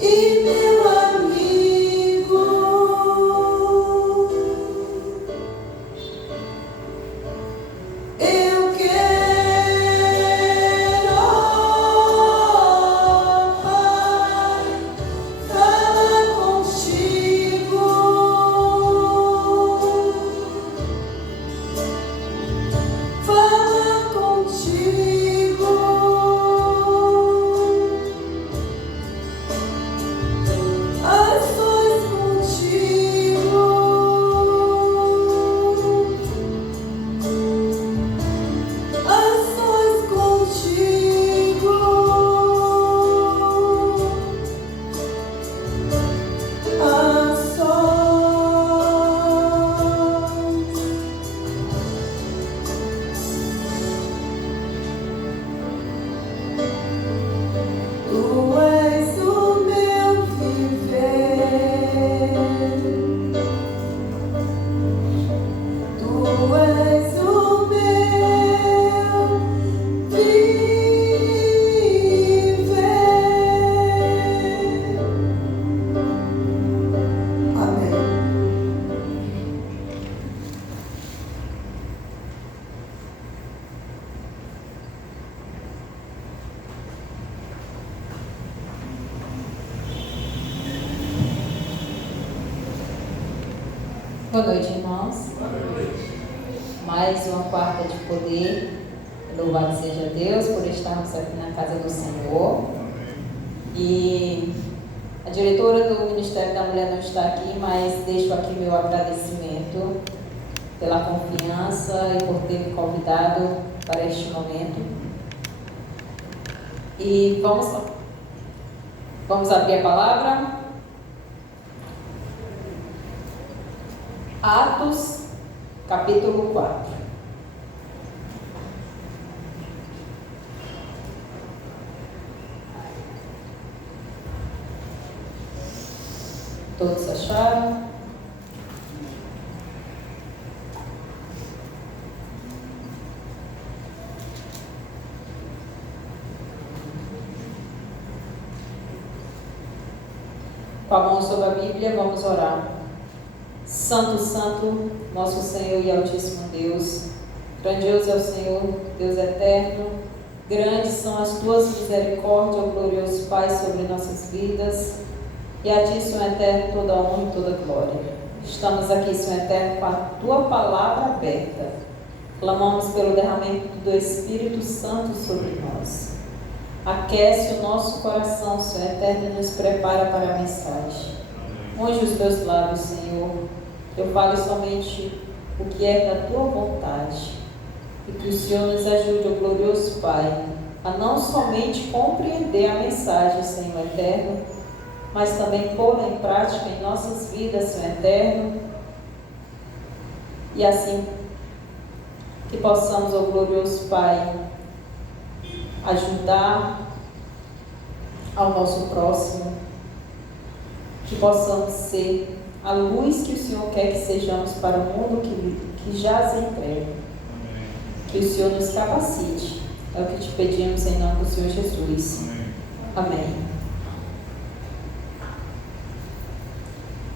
e meu amigo. Eu quero, Pai, falar contigo. Falar contigo. Ações contigo. Ações contigo. Tu és o meu viver. Tu és o meu viver. Amém. Boa noite, irmãos. Mais uma quarta de poder. Louvado seja Deus por estarmos aqui na casa do Senhor. E a diretora do Ministério da Mulher não está aqui, mas deixo aqui meu agradecimento pela confiança e por ter me convidado para este momento. E vamos abrir a palavra. Atos, capítulo 4. Todos acharam? Com a mão sobre a Bíblia, vamos orar. Santo, Santo, nosso Senhor e Altíssimo Deus, grandioso é o Senhor, Deus eterno, grandes são as tuas misericórdias, ó glorioso Pai, sobre nossas vidas, e a ti, Senhor eterno, toda honra e toda glória. Estamos aqui, Senhor eterno, com a tua palavra aberta. Clamamos pelo derramamento do Espírito Santo sobre nós. Aquece o nosso coração, Senhor eterno, e nos prepara para a mensagem. Unge os teus lábios, Senhor. Eu falo somente o que é da tua vontade. E que o Senhor nos ajude, ó glorioso Pai, a não somente compreender a mensagem, Senhor eterno, mas também pô-la em prática em nossas vidas, Senhor eterno. E assim que possamos, ó glorioso Pai, ajudar ao nosso próximo, que possamos ser a luz que o Senhor quer que sejamos para o mundo que jaz em trevas. Que o Senhor nos capacite. É o que te pedimos em nome do Senhor Jesus. Amém.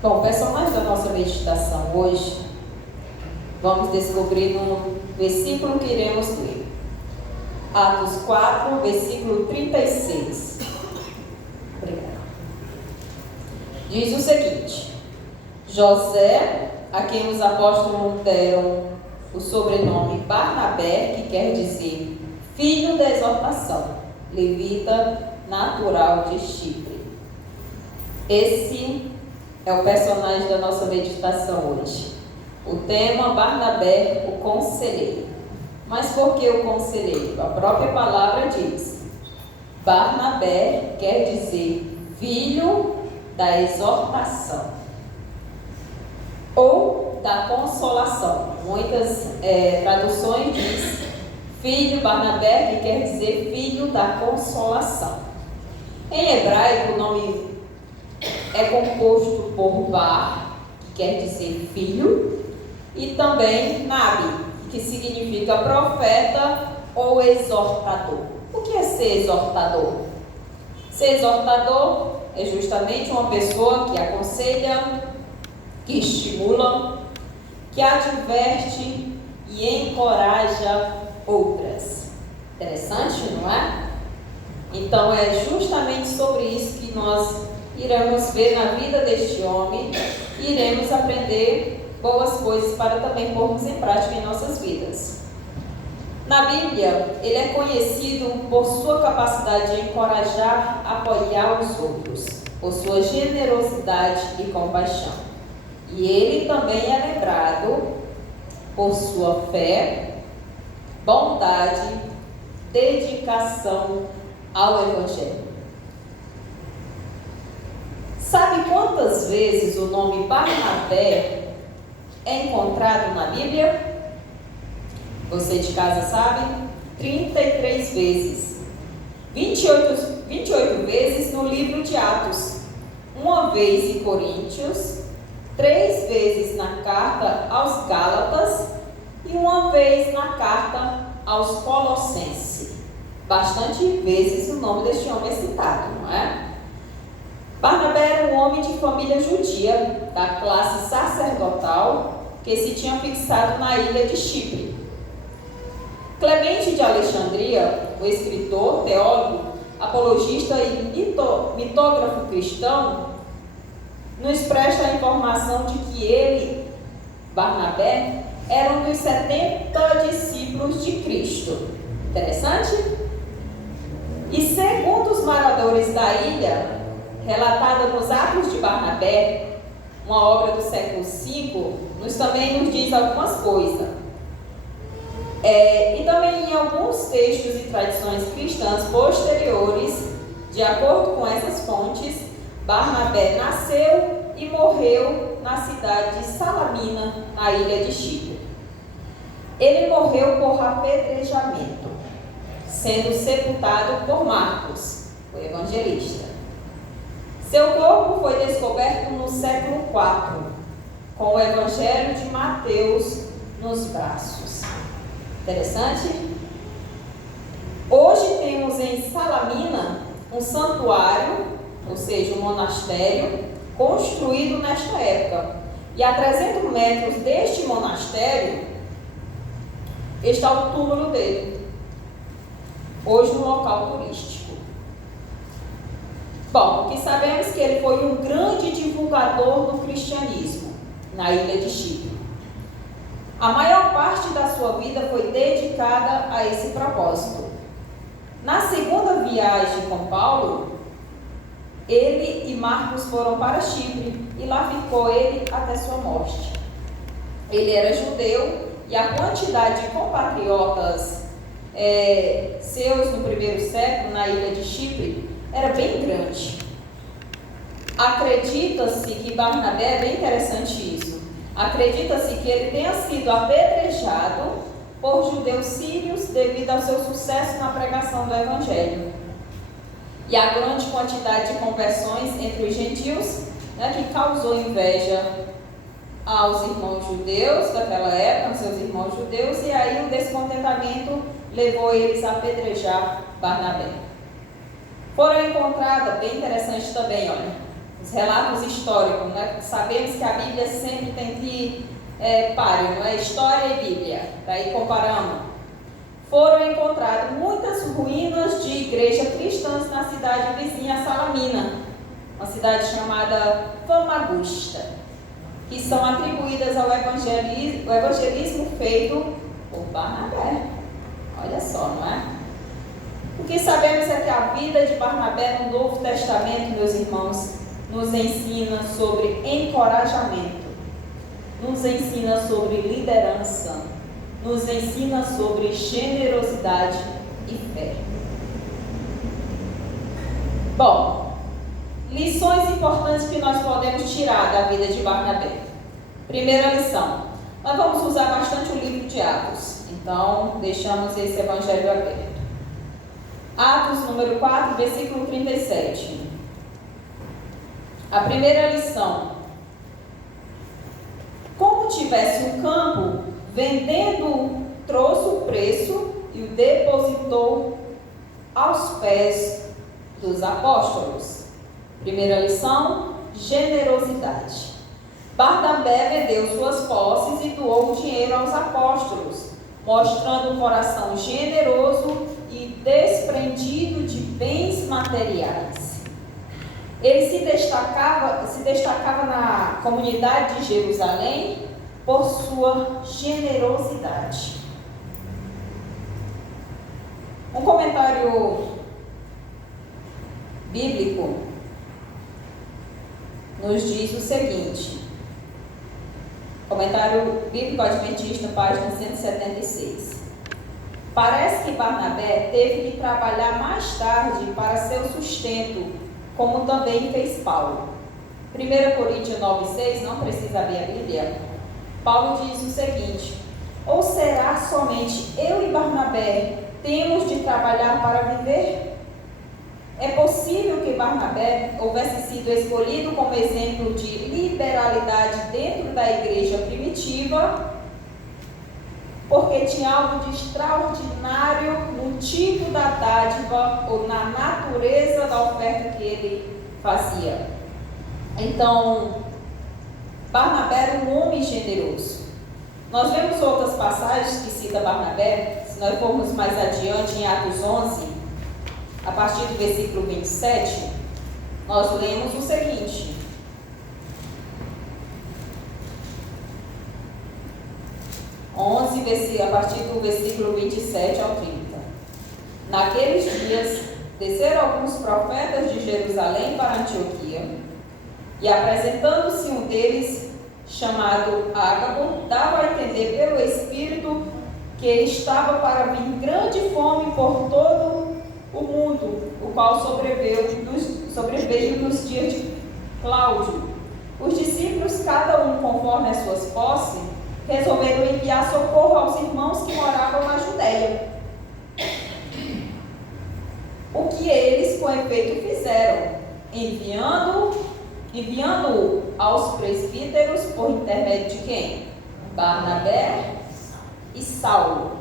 Bom, o personagem da nossa meditação hoje, vamos descobrir no versículo que iremos ler. Atos 4, versículo 36. Obrigada. Diz o seguinte: José, a quem os apóstolos deram o sobrenome Barnabé, que quer dizer filho da exortação, levita natural de Chipre. Esse é o personagem da nossa meditação hoje. O tema: Barnabé, o conselheiro. Mas por que o conselheiro? A própria palavra diz: Barnabé quer dizer filho da exortação ou da consolação. Muitas traduções diz filho Barnabé, que quer dizer filho da consolação. Em hebraico, o nome é composto por Bar, que quer dizer filho, e também Nabi, que significa profeta ou exortador. O que é ser exortador? Ser exortador é justamente uma pessoa que aconselha, que estimula, que adverte e encoraja outras. Interessante, não é? Então é justamente sobre isso que nós iremos ver na vida deste homem e iremos aprender boas coisas para também pormos em prática em nossas vidas. Na Bíblia, ele é conhecido por sua capacidade de encorajar, apoiar os outros, por sua generosidade e compaixão. E ele também é lembrado por sua fé, bondade, dedicação ao Evangelho. Sabe quantas vezes o nome Barnabé é encontrado na Bíblia? Você de casa sabe? 33 vezes. 28 vezes no livro de Atos, uma vez em Coríntios, 3 vezes na carta aos Gálatas e uma vez na carta aos Colossenses. Bastante vezes o nome deste homem é citado, não é? Barnabé era um homem de família judia, da classe sacerdotal, que se tinha fixado na ilha de Chipre. Clemente de Alexandria, o escritor, teólogo, apologista e mitógrafo cristão, nos presta a informação de que ele, Barnabé, era um dos 70 discípulos de Cristo. Interessante? E segundo os moradores da ilha, relatada nos Atos de Barnabé, uma obra do século V, também nos diz algumas coisas. E também em alguns textos e tradições cristãs posteriores, de acordo com essas fontes, Barnabé nasceu e morreu na cidade de Salamina, na ilha de Chipre. Ele morreu por apedrejamento, sendo sepultado por Marcos, o evangelista. Seu corpo foi descoberto no século IV, com o Evangelho de Mateus nos braços. Interessante? Hoje temos em Salamina um santuário, ou seja, um monastério, construído nesta época. E a 300 metros deste monastério está o túmulo dele, hoje um local turístico. Bom, o que sabemos é que ele foi um grande divulgador do cristianismo na ilha de Chipre. A maior parte da sua vida foi dedicada a esse propósito. Na segunda viagem com Paulo, ele e Marcos foram para Chipre e lá ficou ele até sua morte. Ele era judeu e a quantidade de compatriotas seus no primeiro século na ilha de Chipre era bem grande. Acredita-se que Barnabé, é bem interessante isso, acredita-se que ele tenha sido apedrejado por judeus sírios devido ao seu sucesso na pregação do Evangelho. E a grande quantidade de conversões entre os gentios, que causou inveja aos irmãos judeus daquela época, aos seus irmãos judeus, e aí o descontentamento levou eles a apedrejar Barnabé. Foram encontradas, bem interessante também, olha, os relatos históricos, Sabemos que a Bíblia sempre tem que páreo, não é? História e Bíblia, daí comparamos. Foram encontradas muitas ruínas de igrejas cristãs na cidade vizinha a Salamina, uma cidade chamada Famagusta, que são atribuídas ao evangelismo feito por Barnabé. Olha só, não é? O que sabemos é que a vida de Barnabé no Novo Testamento, meus irmãos, nos ensina sobre encorajamento, nos ensina sobre liderança, nos ensina sobre generosidade e fé. Bom, lições importantes que nós podemos tirar da vida de Barnabé. Primeira lição, nós vamos usar bastante o livro de Atos, então deixamos esse evangelho aberto. Atos número 4, versículo 37. A primeira lição: como tivesse um campo, vendendo, trouxe o preço e o depositou aos pés dos apóstolos. Primeira lição: generosidade. Barnabé vendeu suas posses e doou o dinheiro aos apóstolos, mostrando um coração generoso e desprendido de bens materiais. Ele se destacava na comunidade de Jerusalém por sua generosidade. Um comentário bíblico nos diz o seguinte: comentário bíblico adventista, página 176. Parece que Barnabé teve que trabalhar mais tarde para seu sustento, como também fez Paulo. 1 Coríntios 9,6, não precisa abrir a Bíblia. Paulo diz o seguinte: ou será somente eu e Barnabé temos de trabalhar para viver? É possível que Barnabé houvesse sido escolhido como exemplo de liberalidade dentro da igreja primitiva, porque tinha algo de extraordinário no tipo da dádiva ou na natureza da oferta que ele fazia. Então, Barnabé era um homem generoso. Nós vemos outras passagens que cita Barnabé. Se nós formos mais adiante em Atos 11, a partir do versículo 27, nós lemos o seguinte: a partir do versículo 27 ao 30. Naqueles dias, desceram alguns profetas de Jerusalém para Antioquia, e apresentando-se um deles, chamado Ágabo, dava a entender pelo Espírito que estava para vir grande fome por todo o mundo, o qual sobreveio nos dias de Cláudio. Os discípulos, cada um conforme as suas posses, resolveram enviar socorro aos irmãos que moravam na Judéia. O que eles, com efeito, fizeram, enviando aos presbíteros por intermédio de quem? Barnabé e Saulo.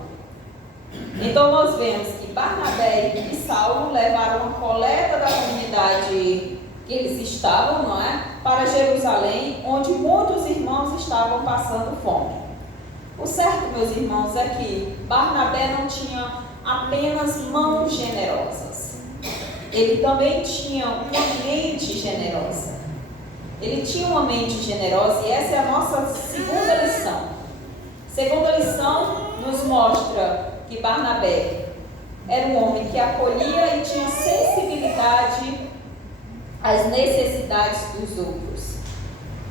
Então nós vemos que Barnabé e Saulo levaram a coleta da comunidade que eles estavam, não é? Para Jerusalém, onde muitos irmãos estavam passando fome. O certo, meus irmãos, é que Barnabé não tinha apenas mãos generosas. Ele também tinha uma mente generosa. Ele tinha uma mente generosa e essa é a nossa segunda lição. Segunda lição nos mostra que Barnabé era um homem que acolhia e tinha sensibilidade às necessidades dos outros.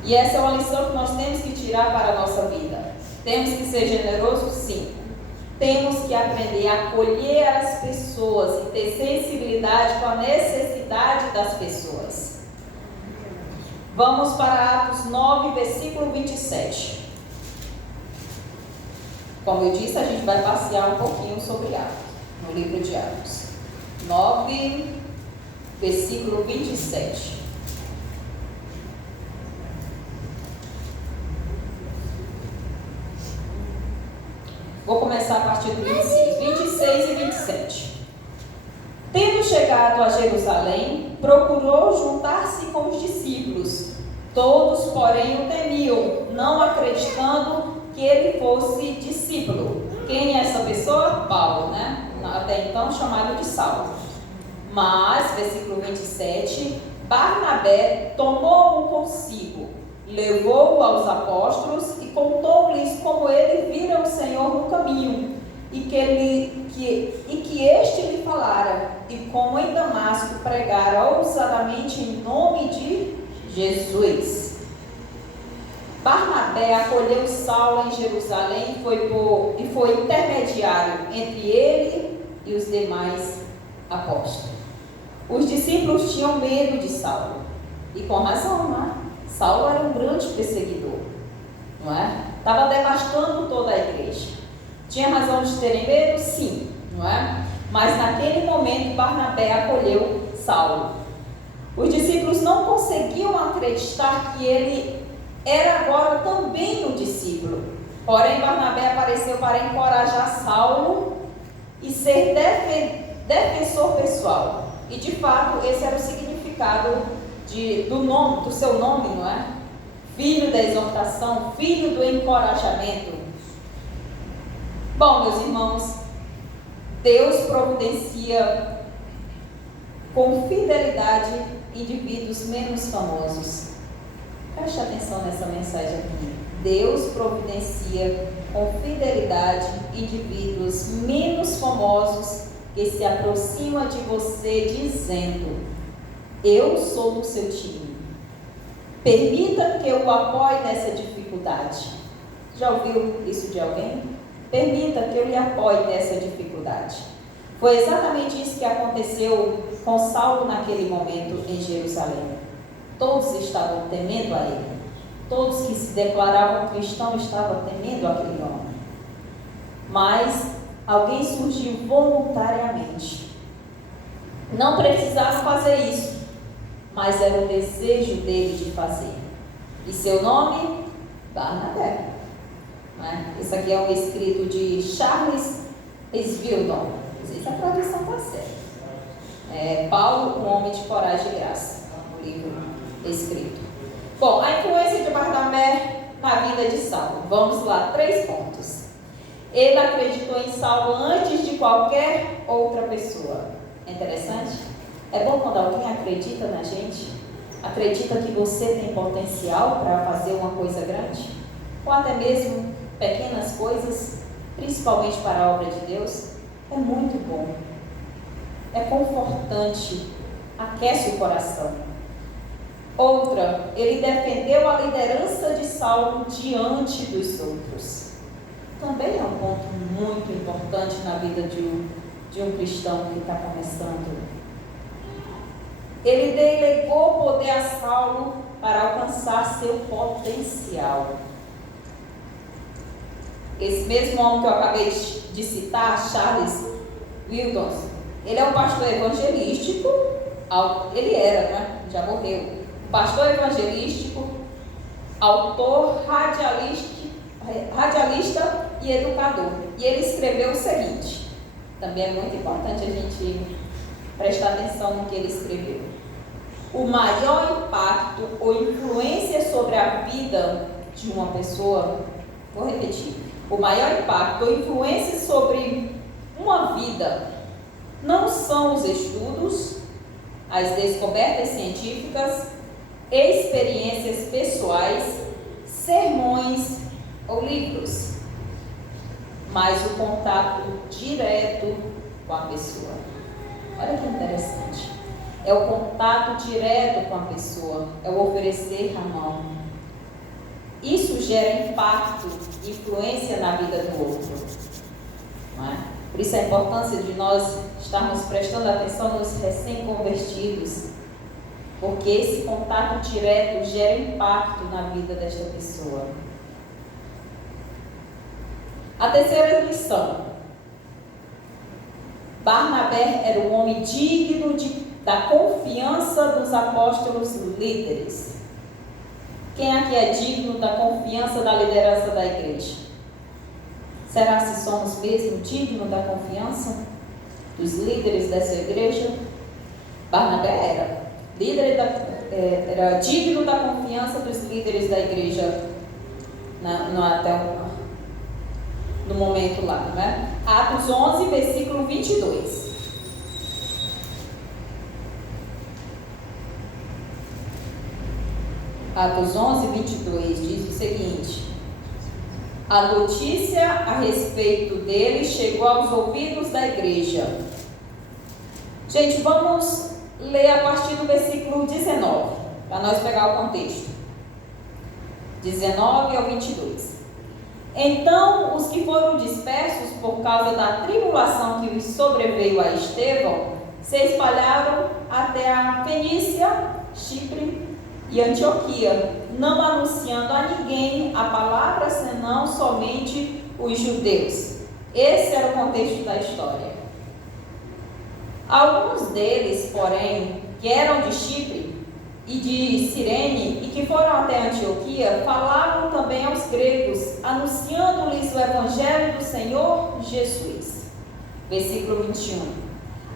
E essa é uma lição que nós temos que tirar para a nossa vida. Temos que ser generosos, sim. Temos que aprender a acolher as pessoas e ter sensibilidade com a necessidade das pessoas. Vamos para Atos 9, versículo 27. Como eu disse, a gente vai passear um pouquinho sobre Atos, no livro de Atos. 9, versículo 27. Vou começar a partir do 26 e 27. Tendo chegado a Jerusalém, procurou juntar-se com os discípulos. Todos, porém, o temiam, não acreditando que ele fosse discípulo. Quem é essa pessoa? Paulo, né? Até então chamado de Saulo. Mas, versículo 27, Barnabé tomou-o consigo, levou-o aos apóstolos e contou-lhes como ele vira o Senhor no caminho e que este lhe falara, e como em Damasco pregara ousadamente em nome de Jesus. Barnabé acolheu Saulo em Jerusalém e foi intermediário entre ele e os demais apóstolos. Os discípulos tinham medo de Saulo, e com razão, não é? Saulo era um grande perseguidor, não é? Estava devastando toda a igreja. Tinha razão de terem medo? Sim, não é? Mas naquele momento Barnabé acolheu Saulo. Os discípulos não conseguiam acreditar que ele era agora também um discípulo. Porém, Barnabé apareceu para encorajar Saulo e ser defensor pessoal. E de fato, esse era o significado do seu nome, não é? Filho da exortação, filho do encorajamento. Bom, meus irmãos, Deus providencia com fidelidade indivíduos menos famosos. Preste atenção nessa mensagem aqui. Deus providencia com fidelidade indivíduos menos famosos que se aproximam de você dizendo: eu sou do seu time. Permita que eu o apoie nessa dificuldade. Já ouviu isso de alguém? Permita que eu lhe apoie nessa dificuldade. Foi exatamente isso que aconteceu com Saulo naquele momento em Jerusalém. Todos estavam temendo a ele. Todos que se declaravam cristãos estavam temendo aquele homem. Mas alguém surgiu voluntariamente. Não precisava fazer isso, mas era o desejo dele de fazer. E seu nome? Barnabé. Esse aqui é um escrito de Charles Spurgeon. Não sei se a tradução está certa. Paulo, um homem de coragem e graça. Um livro escrito. Bom, a influência de Barnabé na vida de Saulo. Vamos lá, 3 pontos. Ele acreditou em Saulo antes de qualquer outra pessoa. É interessante? É bom quando alguém acredita na gente, acredita que você tem potencial para fazer uma coisa grande, ou até mesmo pequenas coisas, principalmente para a obra de Deus. É muito bom. É confortante, aquece o coração. Outra, ele defendeu a liderança de Saulo diante dos outros. Também é um ponto muito importante na vida de um cristão que está começando. Ele delegou poder a Saulo para alcançar seu potencial. Esse mesmo homem que eu acabei de citar, Charles Spurgeon, ele é um pastor evangelístico, ele era, né? Já morreu. Pastor evangelístico, autor, radialista e educador. E ele escreveu o seguinte, também é muito importante a gente prestar atenção no que ele escreveu. O maior impacto ou influência sobre a vida de uma pessoa, vou repetir, o maior impacto ou influência sobre uma vida não são os estudos, as descobertas científicas, experiências pessoais, sermões ou livros, mas o contato direto com a pessoa. Olha que interessante. É o contato direto com a pessoa, é o oferecer a mão. Isso gera impacto, influência na vida do outro. Não é? Por isso a importância de nós estarmos prestando atenção nos recém-convertidos, porque esse contato direto gera impacto na vida desta pessoa. A terceira lição. Barnabé era um homem digno da confiança dos apóstolos líderes. Quem aqui é digno da confiança da liderança da igreja? Será se somos mesmo dignos da confiança dos líderes dessa igreja? Barnabé era. Era digno da confiança dos líderes da igreja no momento lá, né? Atos 11, versículo 22. Atos 11, 22 diz o seguinte: a notícia a respeito dele chegou aos ouvidos da igreja. Gente, vamos ler a partir do versículo 19, para nós pegar o contexto. 19 ao 22. Então, os que foram dispersos por causa da tribulação que lhes sobreveio a Estevão, se espalharam até a Fenícia, Chipre e Antioquia, não anunciando a ninguém a palavra, senão somente os judeus. Esse era o contexto da história. Alguns deles, porém, que eram de Chipre e de Cirene e que foram até Antioquia, falavam também aos gregos, anunciando-lhes o evangelho do Senhor Jesus. Versículo 21.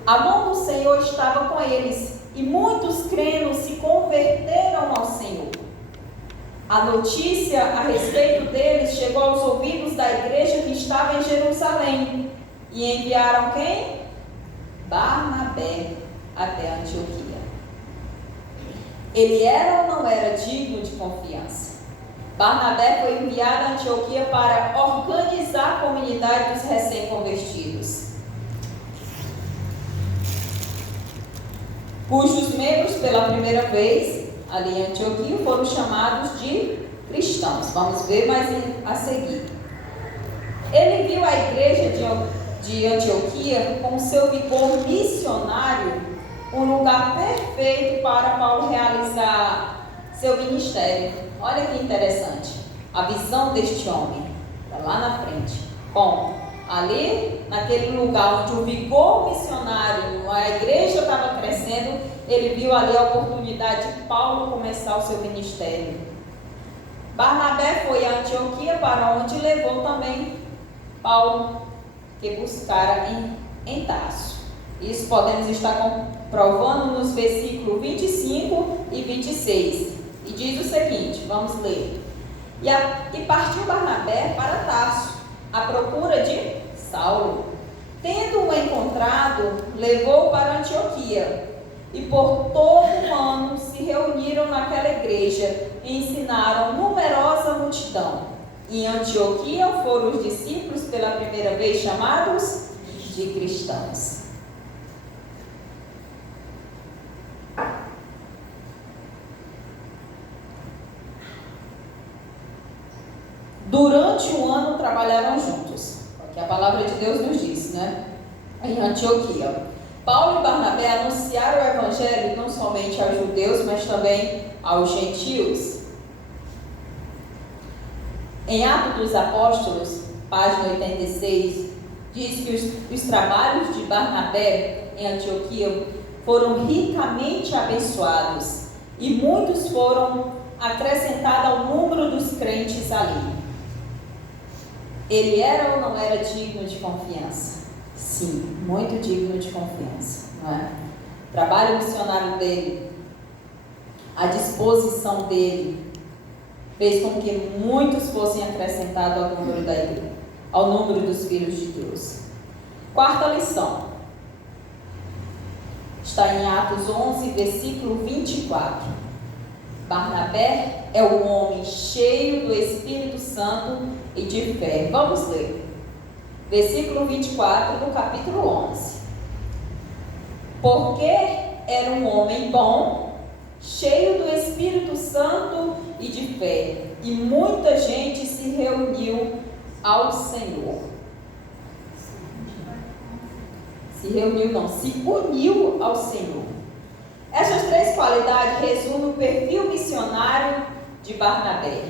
A mão do Senhor estava com eles, e muitos crendo se converteram ao Senhor. A notícia a respeito deles chegou aos ouvidos da igreja que estava em Jerusalém, e enviaram quem? Barnabé até Antioquia. Ele era ou não era digno de confiança? Barnabé foi enviado a Antioquia para organizar a comunidade dos recém-convertidos, cujos membros, pela primeira vez, ali em Antioquia, foram chamados de cristãos. Vamos ver mais a seguir. Ele viu a igreja de Antioquia com seu vigor missionário um lugar perfeito para Paulo realizar seu ministério. Olha que interessante, a visão deste homem, está lá na frente. Bom, ali, naquele lugar onde o vigor missionário, a igreja estava crescendo, ele viu ali a oportunidade de Paulo começar o seu ministério. Barnabé foi a Antioquia, para onde levou também Paulo, que buscara em Tarso. Isso podemos estar comprovando nos versículos 25 e 26. E diz o seguinte, vamos ler. E partiu Barnabé para Tarso, à procura de Saulo. Tendo-o encontrado, levou-o para Antioquia. E por todo um ano se reuniram naquela igreja e ensinaram numerosa multidão. Em Antioquia foram os discípulos pela primeira vez chamados de cristãos. Durante um ano trabalharam juntos, porque a palavra de Deus nos diz, né? Em Antioquia, Paulo e Barnabé anunciaram o evangelho não somente aos judeus, mas também aos gentios. Em Atos dos Apóstolos, página 86, diz que os trabalhos de Barnabé em Antioquia foram ricamente abençoados e muitos foram acrescentados ao número dos crentes ali. Ele era ou não era digno de confiança? Sim, muito digno de confiança, não é? O trabalho missionário dele, a disposição dele, fez com que muitos fossem acrescentados ao número da igreja, ao número dos filhos de Deus. Quarta lição, está em Atos 11, versículo 24. Barnabé é um homem cheio do Espírito Santo e de fé. Vamos ler. Versículo 24 do capítulo 11. Porque era um homem bom, cheio do Espírito Santo e de fé, e muita gente se reuniu ao Senhor. Se uniu ao Senhor. Essas três qualidades resumem o perfil missionário de Barnabé.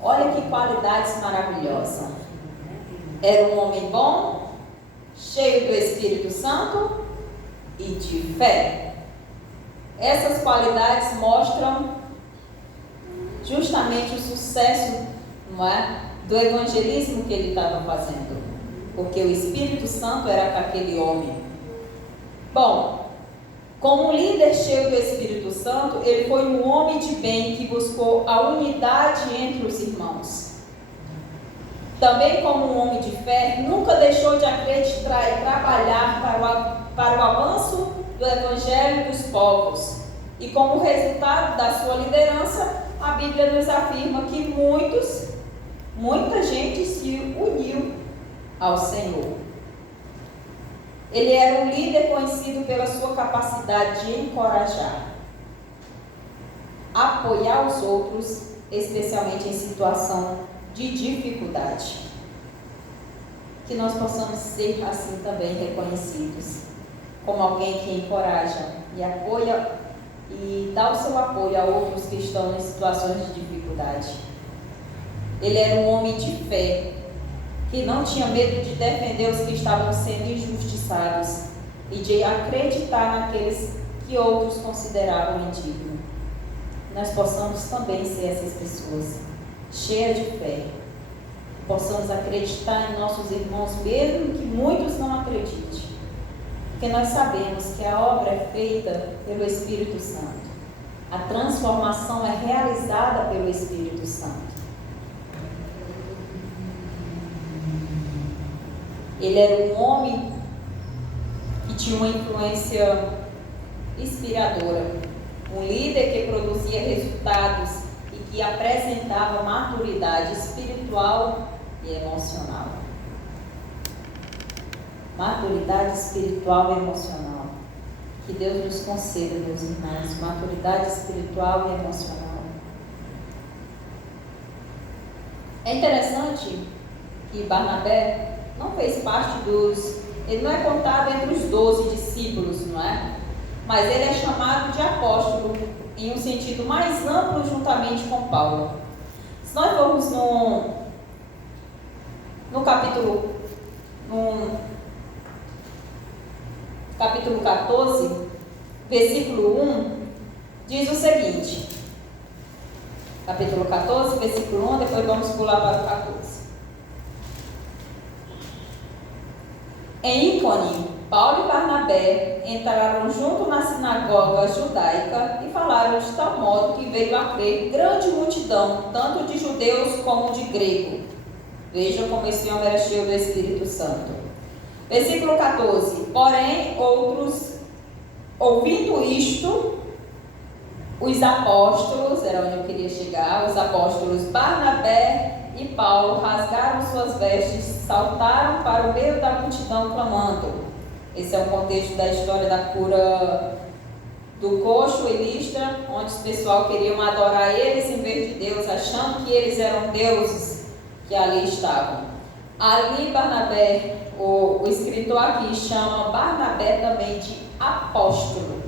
Olha que qualidades maravilhosas. Era um homem bom, cheio do Espírito Santo e de fé. Essas qualidades mostram justamente o sucesso, não é, do evangelismo que ele estava fazendo, porque o Espírito Santo era com aquele homem. Bom, como líder cheio do Espírito Santo, ele foi um homem de bem que buscou a unidade entre os irmãos. Também como um homem de fé, nunca deixou de acreditar e trabalhar para o avanço do Evangelho dos povos. E como resultado da sua liderança, a Bíblia nos afirma que muita gente se uniu ao Senhor. Ele era um líder conhecido pela sua capacidade de encorajar, apoiar os outros, especialmente em situação de dificuldade. Que nós possamos ser assim também reconhecidos, como alguém que encoraja e apoia e dá o seu apoio a outros que estão em situações de dificuldade. Ele era um homem de fé, que não tinha medo de defender os que estavam sendo injustiçados e de acreditar naqueles que outros consideravam indignos. Nós possamos também ser essas pessoas, cheias de fé. Possamos acreditar em nossos irmãos, mesmo que muitos não acreditem. Porque nós sabemos que a obra é feita pelo Espírito Santo. A transformação é realizada pelo Espírito Santo. Ele era um homem que tinha uma influência inspiradora, um líder que produzia resultados e que apresentava maturidade espiritual e emocional. Maturidade espiritual e emocional. Que Deus nos conceda, meus irmãos, maturidade espiritual e emocional. É interessante que Barnabé não fez parte ele não é contado entre os 12 discípulos, não é? Mas ele é chamado de apóstolo em um sentido mais amplo juntamente com Paulo. Se nós formos no capítulo 14, versículo 1, diz o seguinte. Capítulo 14, versículo 1, depois vamos pular para o 14. Em Ícone, Paulo e Barnabé entraram junto na sinagoga judaica e falaram de tal modo que veio a crer grande multidão, tanto de judeus como de grego. Vejam como esse homem era cheio do Espírito Santo. Versículo 14. Porém, outros, ouvindo isto, os apóstolos, era onde eu queria chegar, os apóstolos Barnabé e Paulo rasgaram suas vestes, saltaram para o meio da multidão clamando. Esse é o contexto da história da cura do coxo e Listra, onde o pessoal queriam adorar eles em vez de Deus, achando que eles eram deuses que ali estavam. Ali Barnabé, o escritor aqui chama Barnabé também de apóstolo.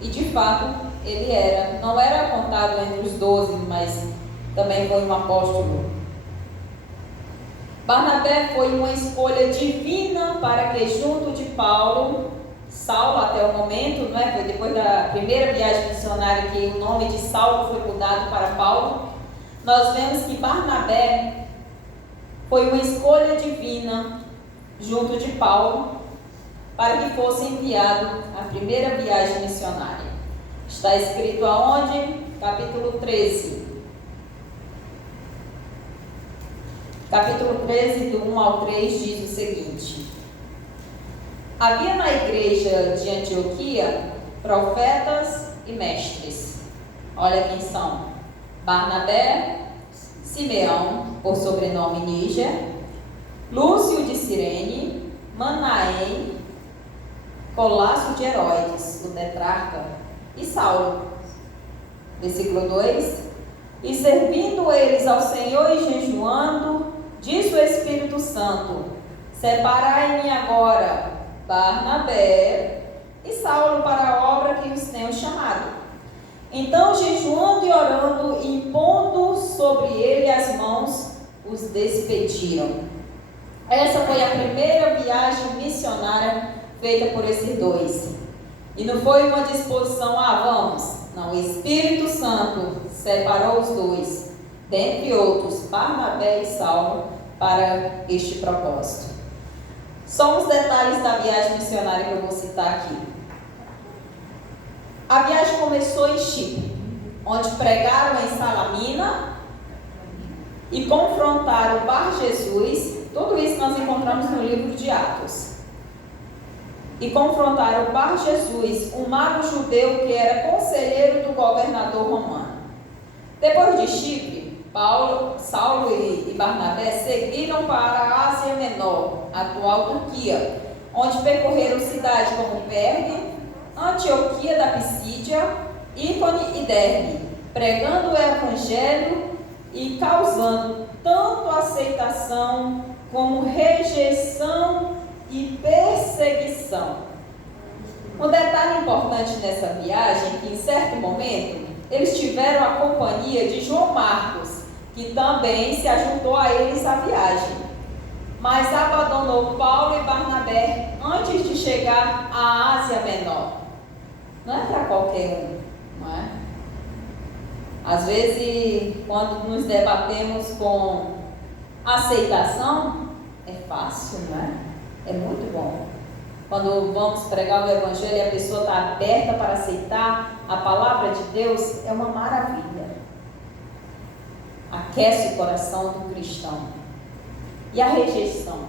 E de fato ele era, não era contado entre os 12, mas também foi um apóstolo. Barnabé foi uma escolha divina para que junto de Saulo até o momento, não é? Foi depois da primeira viagem missionária que o nome de Saulo foi mudado para Paulo. Nós vemos que Barnabé foi uma escolha divina junto de Paulo para que fosse enviado à primeira viagem missionária. Está escrito aonde? Capítulo 13. Capítulo 13, do 1 ao 3, diz o seguinte: havia na igreja de Antioquia profetas e mestres. Olha quem são: Barnabé, Simeão, por sobrenome Níger, Lúcio de Cirene, Manaém, Colasso de Herodes, o tetrarca, e Saulo. Versículo 2: e servindo eles ao Senhor e jejuando, disse o Espírito Santo: separai-me agora Barnabé e Saulo para a obra que os tenho chamado. Então, jejuando e orando, impondo sobre ele as mãos, os despediram. Essa foi a primeira viagem missionária feita por esses dois. E não foi uma disposição, vamos. Não, o Espírito Santo separou os dois, dentre outros, Barnabé e Saulo, para este propósito. Só uns detalhes da viagem missionária que eu vou citar aqui. A viagem começou em Chipre, onde pregaram em Salamina e confrontaram Bar-Jesus. Tudo isso nós encontramos no livro de Atos. E confrontaram Bar-Jesus, um mago judeu que era conselheiro do governador romano. Depois de Chipre, Saulo e Barnabé seguiram para a Ásia Menor, atual Turquia, onde percorreram cidades como Pergue, Antioquia da Pisídia, Ícone e Derbe, pregando o evangelho e causando tanto aceitação como rejeição e perseguição. Um detalhe importante nessa viagem é que em certo momento eles tiveram a companhia de João Marcos, que também se ajuntou a eles à viagem, mas abandonou Paulo e Barnabé antes de chegar à Ásia Menor. Não é para qualquer um, não é? Às vezes, quando nos debatemos com aceitação, é fácil, não é? É muito bom. Quando vamos pregar o Evangelho e a pessoa está aberta para aceitar a palavra de Deus, é uma maravilha. Aquece o coração do cristão. E a rejeição?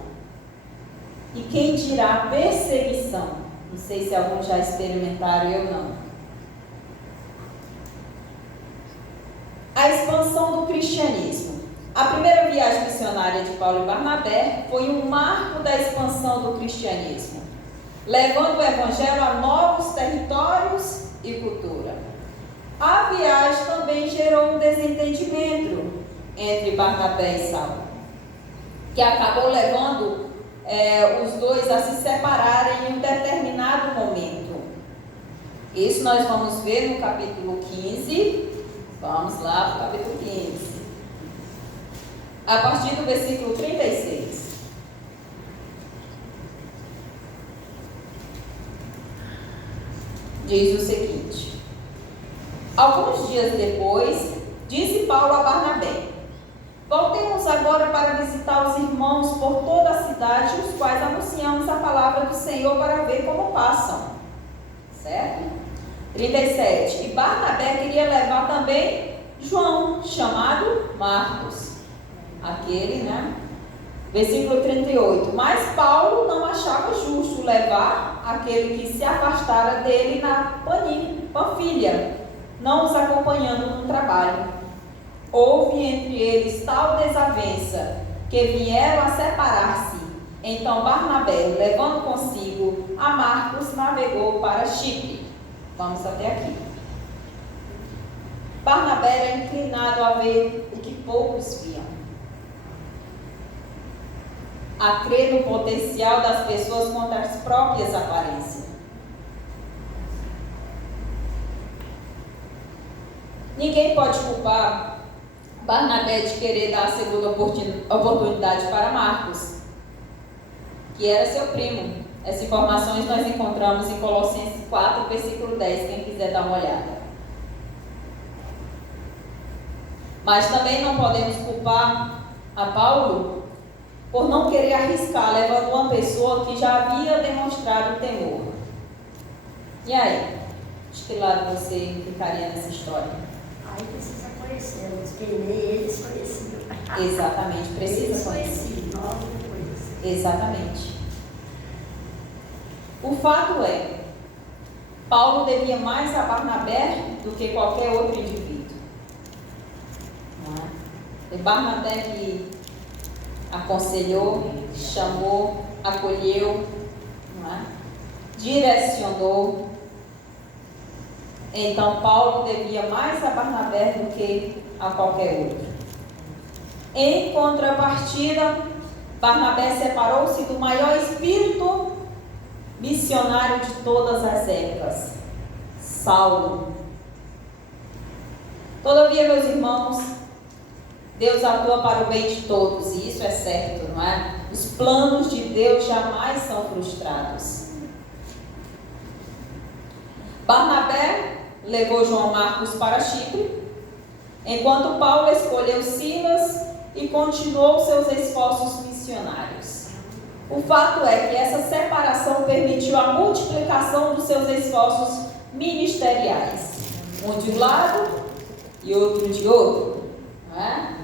E quem dirá a perseguição? Não sei se alguns já experimentaram, eu não. A expansão do cristianismo. A primeira viagem missionária de Paulo e Barnabé foi um marco da expansão do cristianismo, levando o evangelho a novos territórios e cultura. A viagem também gerou um desentendimento entre Barnabé e Saulo, que acabou levando os dois a se separarem em um determinado momento. Isso nós vamos ver no capítulo 15. Vamos lá para o capítulo 15. A partir do versículo 36. Diz o seguinte: alguns dias depois, disse Paulo a Barnabé: voltemos agora para visitar os irmãos por toda a cidade, os quais anunciamos a palavra do Senhor para ver como passam. Certo? 37. E Barnabé queria levar também João, chamado Marcos. Aquele, né? Versículo 38. Mas Paulo não achava justo levar aquele que se afastara dele na Panfilha, não os acompanhando no trabalho. Houve entre eles tal desavença que vieram a separar-se. Então Barnabé, levando consigo a Marcos, navegou para Chipre. Vamos até aqui. Barnabé era inclinado a ver o que poucos viam, a crer no potencial das pessoas contra as próprias aparências. Ninguém pode culpar Barnabé de querer dar a segunda oportunidade para Marcos, que era seu primo. Essas informações nós encontramos em Colossenses 4, versículo 10, quem quiser dar uma olhada. Mas também não podemos culpar a Paulo por não querer arriscar, levando uma pessoa que já havia demonstrado temor. E aí? De que lado você ficaria nessa história? Aí precisa conhecê-los, quem eles conheciam. Exatamente, precisa conhecer. Exatamente. O fato é, Paulo devia mais a Barnabé do que qualquer outro indivíduo. Não é? E Barnabé que aconselhou, chamou, acolheu, não é? Direcionou. Então Paulo devia mais a Barnabé do que a qualquer outro. Em contrapartida, Barnabé separou-se do maior espírito missionário de todas as épocas, Saulo. Todavia, meus irmãos, Deus atua para o bem de todos, e isso é certo, não é? Os planos de Deus jamais são frustrados. Barnabé levou João Marcos para Chipre, enquanto Paulo escolheu Silas e continuou seus esforços missionários. O fato é que essa separação permitiu a multiplicação dos seus esforços ministeriais. Um de um lado e outro de outro. Não é?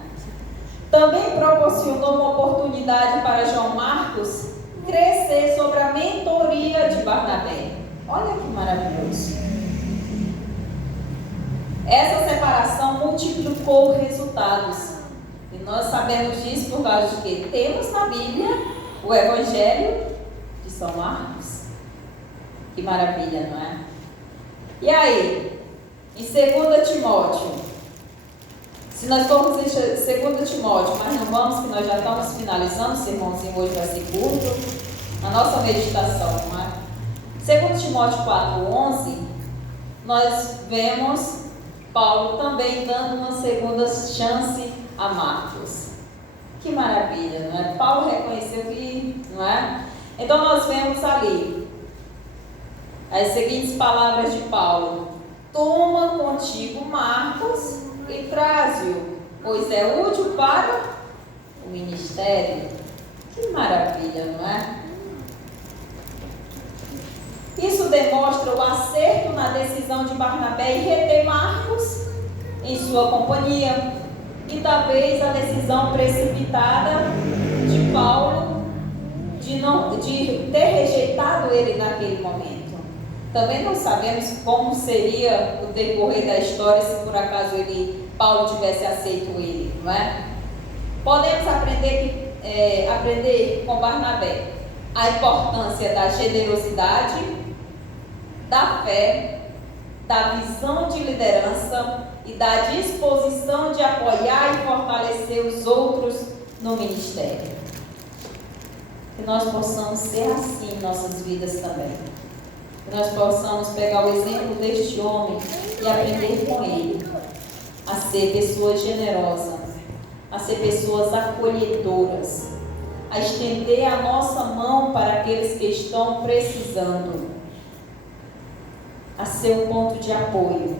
Também proporcionou uma oportunidade para João Marcos crescer sobre a mentoria de Barnabé. Olha que maravilhoso. Essa separação multiplicou resultados. E nós sabemos disso por causa de que temos na Bíblia o Evangelho de São Marcos. Que maravilha, não é? E aí, em 2 Timóteo, se nós formos em 2 Timóteo, mas não vamos, que nós já estamos finalizando, o sermãozinho hoje vai ser curto, a nossa meditação, não é? 2 Timóteo 4:11, nós vemos Paulo também dando uma segunda chance a Marcos. Que maravilha, não é? Paulo reconheceu que, não é? Então nós vemos ali as seguintes palavras de Paulo: toma contigo Marcos e traze-o, pois é útil para o ministério. Que maravilha, não é? Isso demonstra o acerto na decisão de Barnabé em reter Marcos em sua companhia, e talvez a decisão precipitada de Paulo de ter rejeitado ele naquele momento. Também não sabemos como seria o decorrer da história se por acaso Paulo tivesse aceito ele, não é? Podemos aprender com Barnabé a importância da generosidade, da fé, da visão de liderança e da disposição de apoiar e fortalecer os outros no ministério. Que nós possamos ser assim em nossas vidas também. Que nós possamos pegar o exemplo deste homem e aprender com ele a ser pessoas generosas, a ser pessoas acolhedoras, a estender a nossa mão para aqueles que estão precisando, a ser um ponto de apoio,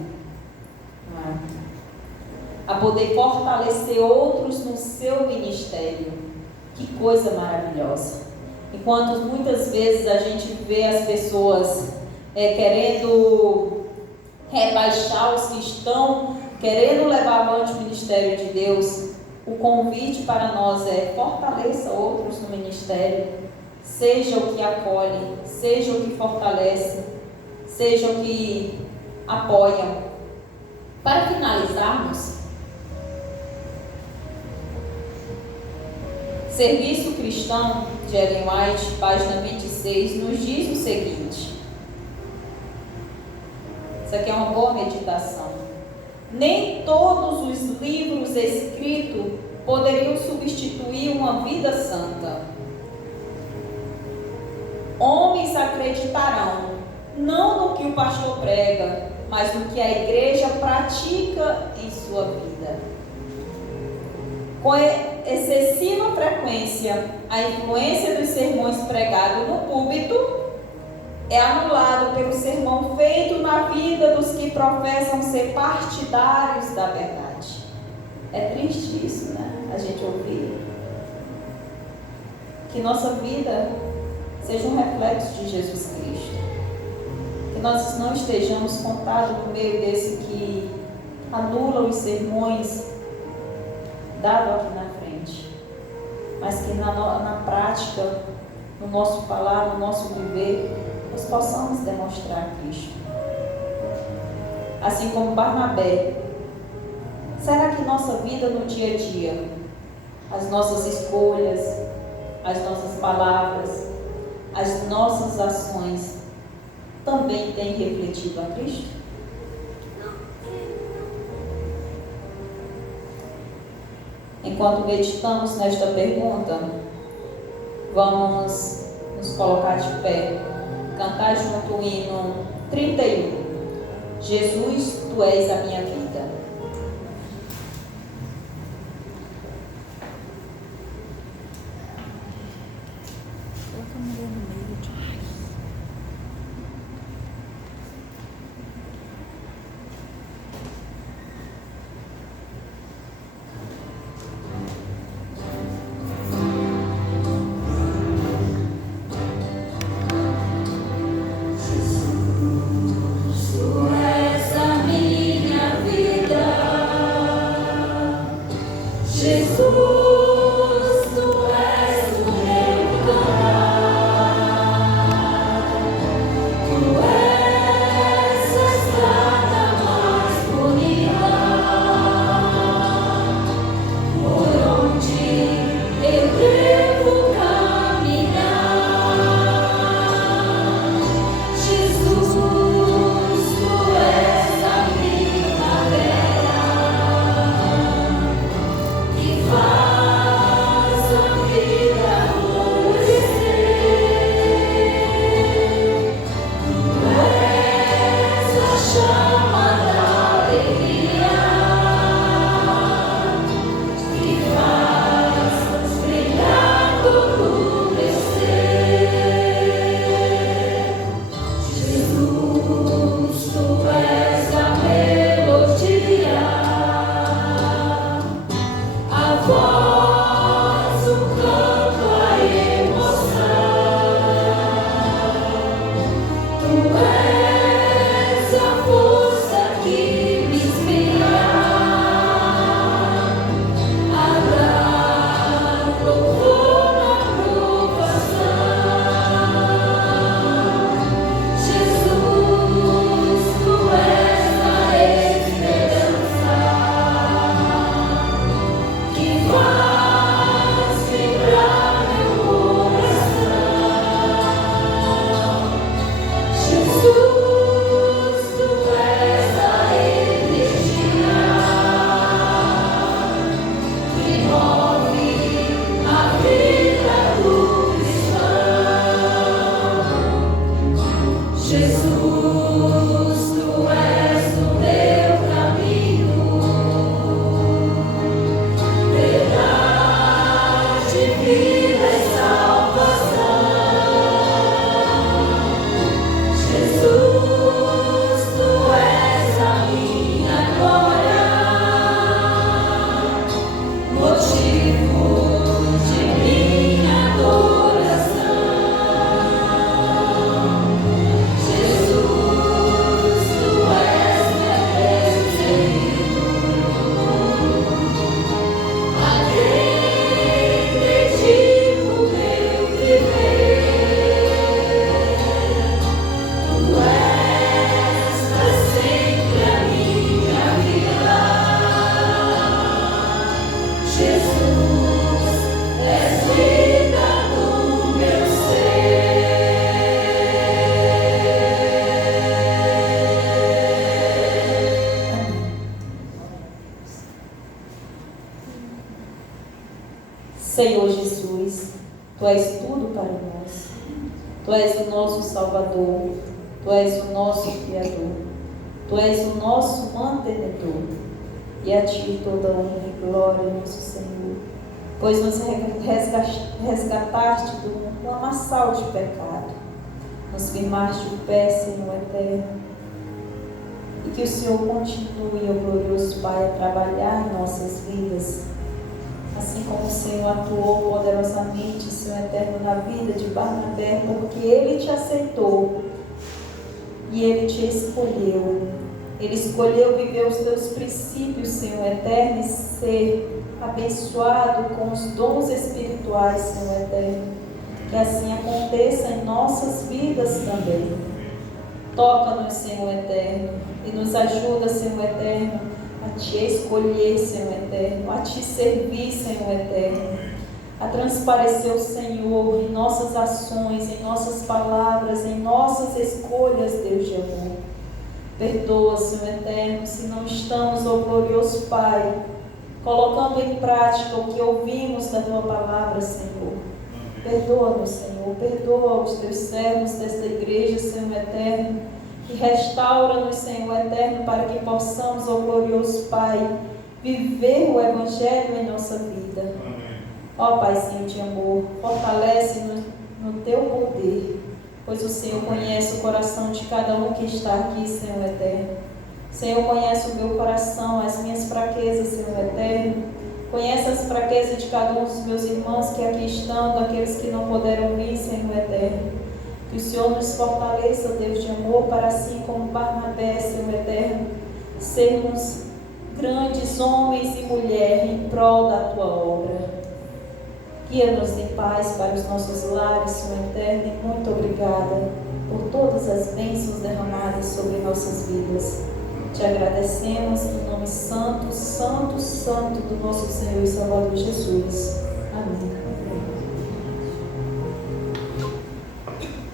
a poder fortalecer outros no seu ministério. Que coisa maravilhosa! Enquanto muitas vezes a gente vê as pessoas querendo rebaixar os que estão querendo levar avante o ministério de Deus, o convite para nós é: fortaleça outros no ministério, seja o que acolhe, seja o que fortalece, seja o que apoia. Para finalizarmos, Serviço Cristão de Ellen White, página 26, nos diz o seguinte. Isso aqui é uma boa meditação. Nem todos os livros escritos poderiam substituir uma vida santa. Homens acreditarão, não no que o pastor prega, mas no que a igreja pratica em sua vida. Com excessiva frequência, a influência dos sermões pregados no púlpito é anulado pelo sermão feito na vida dos que professam ser partidários da verdade. É triste isso, né? A gente ouvir. Que nossa vida seja um reflexo de Jesus Cristo. Que nós não estejamos contados no meio desse que anula os sermões dados aqui na frente, mas que na prática, no nosso falar, no nosso viver, nós possamos demonstrar Cristo. Assim como Barnabé, será que nossa vida no dia a dia, as nossas escolhas, as nossas palavras, as nossas ações também têm refletido a Cristo? Enquanto meditamos nesta pergunta, vamos nos colocar de pé, cantar junto o hino 31. Jesus, Tu és a minha vida. Vai Senhor Jesus, Tu és tudo para nós. Tu és o nosso Salvador, Tu és o nosso Criador, Tu és o nosso mantenedor. E a Ti toda honra e glória, nosso Senhor, pois nos resgataste do lamaçal de pecado, nos firmaste o pé, Senhor eterno, e que o Senhor continue, ó glorioso Pai, a trabalhar em nossas vidas, assim como o Senhor atuou poderosamente, Senhor eterno, na vida de Barnabé, porque Ele te aceitou e Ele te escolheu. Ele escolheu viver os teus princípios, Senhor eterno, e ser abençoado com os dons espirituais, Senhor eterno. Que assim aconteça em nossas vidas também. Toca-nos, Senhor eterno, e nos ajuda, Senhor eterno, a Te escolher, Senhor eterno, a Te servir, Senhor eterno, a transparecer o Senhor em nossas ações, em nossas palavras, em nossas escolhas, Deus de amor. Perdoa, Senhor eterno, se não estamos, ó glorioso Pai, colocando em prática o que ouvimos da Tua palavra, Senhor. Perdoa-nos, Senhor, perdoa os Teus servos desta igreja, Senhor eterno, e restaura-nos, Senhor eterno, para que possamos, ó glorioso Pai, viver o Evangelho em nossa vida. Ó Paizinho de amor, fortalece-nos no Teu poder, pois o Senhor conhece o coração de cada um que está aqui, Senhor eterno. O Senhor conhece o meu coração, as minhas fraquezas, Senhor eterno. Conhece as fraquezas de cada um dos meus irmãos que aqui estão, daqueles que não puderam vir, Senhor eterno. Que o Senhor nos fortaleça, Deus de amor, para assim como Barnabé, Senhor eterno, sermos grandes homens e mulheres em prol da Tua obra. Guia-nos em paz para os nossos lares, Senhor eterno, e muito obrigada por todas as bênçãos derramadas sobre nossas vidas. Te agradecemos no nome santo, santo, santo do nosso Senhor e Salvador Jesus.